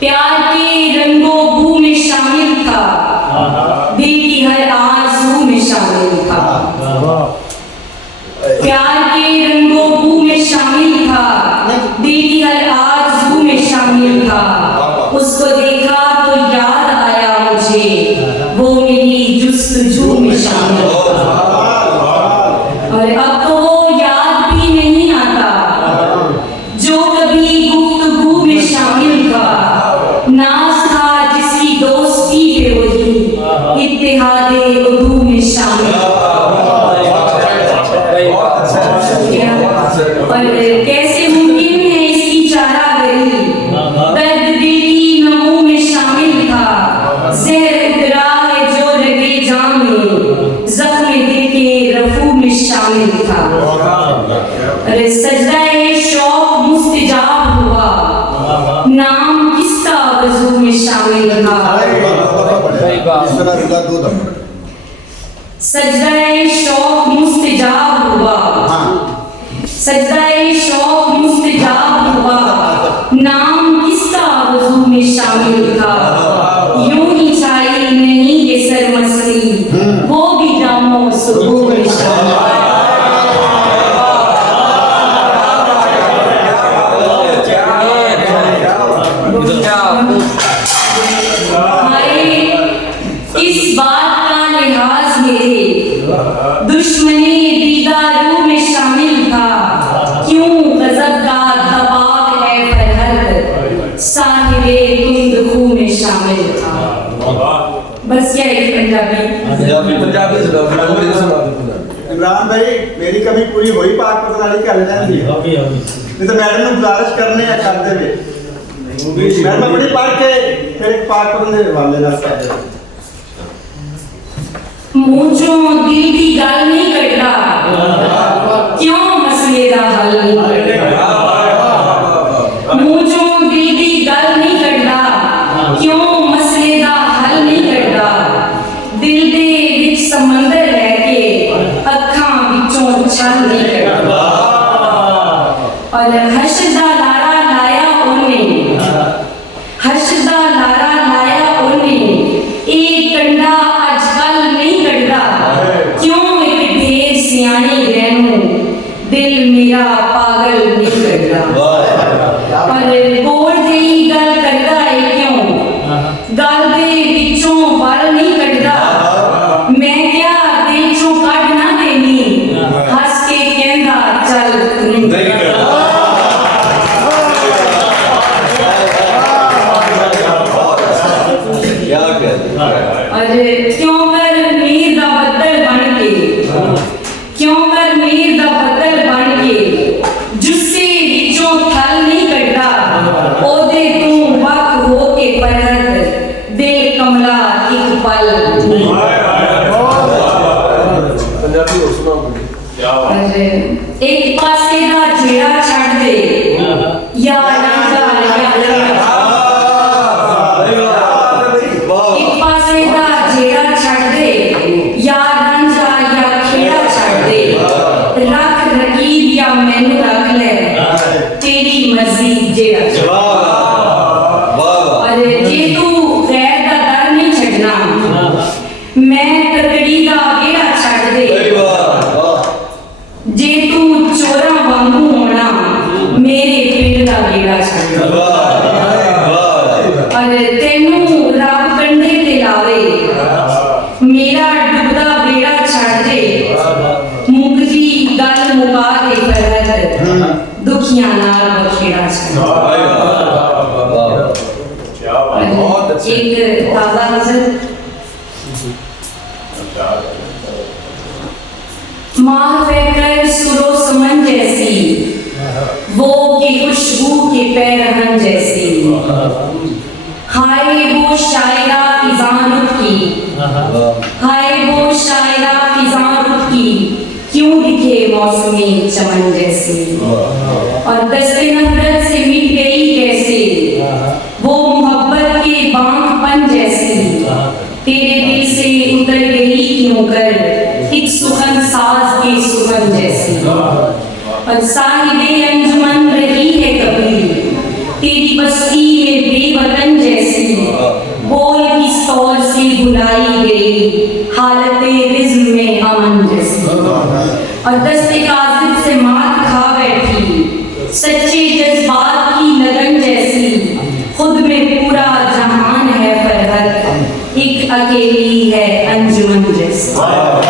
प्यार के रंगों बू में शामिल था, दिल की हर आरज़ू में शामिल था। प्यार के रंगों बू में शामिल था, दिल की हर आरज़ू में शामिल था। उसको देखा तो याद आया मुझे, वो मेरी जुस्तजू में शामिल था। और अब तो वो याद भी नहीं आता जो कभी गुफ्तगू में शामिल था। नाज था जिसकी दोस्ती पे वही इत्तेहादे उर्दू में शामिल था। और कैसे मुमकिन है इसकी चारागरी, दर्द दिल की नमों में शामिल था। ज़हर उतरा है जो रगे जाम में, ज़ख्म दिल के रफू में शामिल था। अरे सजदाए शौक मुस्तजाब हुआ, नाम किसका वज़ू में शामिल था। सजदाए शौक मुस्तजाब हुआ, सजदाए शौक मुस्तजाब हुआ, नाम किसका वज़ू में शामिल था। यूं ही छाई नहीं ये सरमस्ती, वो भी जामों सुबह में शामिल था। इस बात का लिहाज मेरे दुश्मनी दीदारू में शामिल था। क्यों गज़ब का दबाव है फरहद, साहिबे गुफ्तगू में शामिल था। बस क्या है पंजाबी इमरान भाई मेरी कमी पूरी हुई पाक पतवाली कर लेंदी नहीं तो मैडम ने गुजारिश करने या कर देवे मैडम बड़ी पढ़ के फिर एक पाक पतन दे वाले ना मुझो दिल दी गल नहीं करदा, क्यों मसले दा हल नहीं करदा। मुझो दिल दी गल नहीं करदा, क्यों मसले दा हल नहीं करदा। दिल दे विच समंदर लैके अखां विचों छल नहीं करदा। और हश्र दा लारा लाया ओने, हश्र दा लारा लाया ओने, एक कंडा अजकल नहीं कटदा। क्यों एक ढेर सियाने रहनू, दिल मेरा पागल नहीं करदा। और बोल दी गल करदा है क्यों, गल दे विचों बल नहीं कटदा। मैं क्या दिल चों कढ ना देनी, हंस के कहंदा चल नहीं करदा। और क्यों कर मीर दा बदल बन के, क्यों कर मीर दा बदल बन के, जुस्से विचों थल नहीं कटदा। ओदे तू वक हो के परहत, दिल कमला एक पल नहीं। पंजाबी हो सुनाओ एक पासे दा जेड़ा छड़ दे, या राजा एक पासे दा जेड़ा छड़ दे, या रंजा या खेड़ा छड़ दे। रख रकीब या मैनू रख ले, तेरी मर्जी जेड़ा छड़। और जे तू गैर दा दर नहीं छड़ना, मैं तकड़ी दा गेड़ा छड़ दे। जे तू चोरा वांगू होना, मेरे पिंड दा गेड़ा छड़ दे। और तेनू रब कंडे ते लावे, मेरा डुबदा बेड़ा छड़ दे। मुकदी गल मुका दे फरहद, दुखियां नाल बखेड़ा छड़ दे। एक ताज़ा नज़र माहफ़िकर सुरो समन जैसी, वो की खुशबू के पैरहन जैसी। हाय वो शायरा फिज़ां रुत की, हाय वो शायरा फिज़ां रुत की, क्यों दिखे मौसमी चमन जैसी। और दस्ते नफरत से मिट गई छाई गई हालत रिज्म में अमन जैसी, और दस्ते काज़िब से मात खा बैठी सच्चे जज्बात की लगन जैसी। खुद में पूरा जहान है फरहत, एक अकेली है अंजुमन जैसी।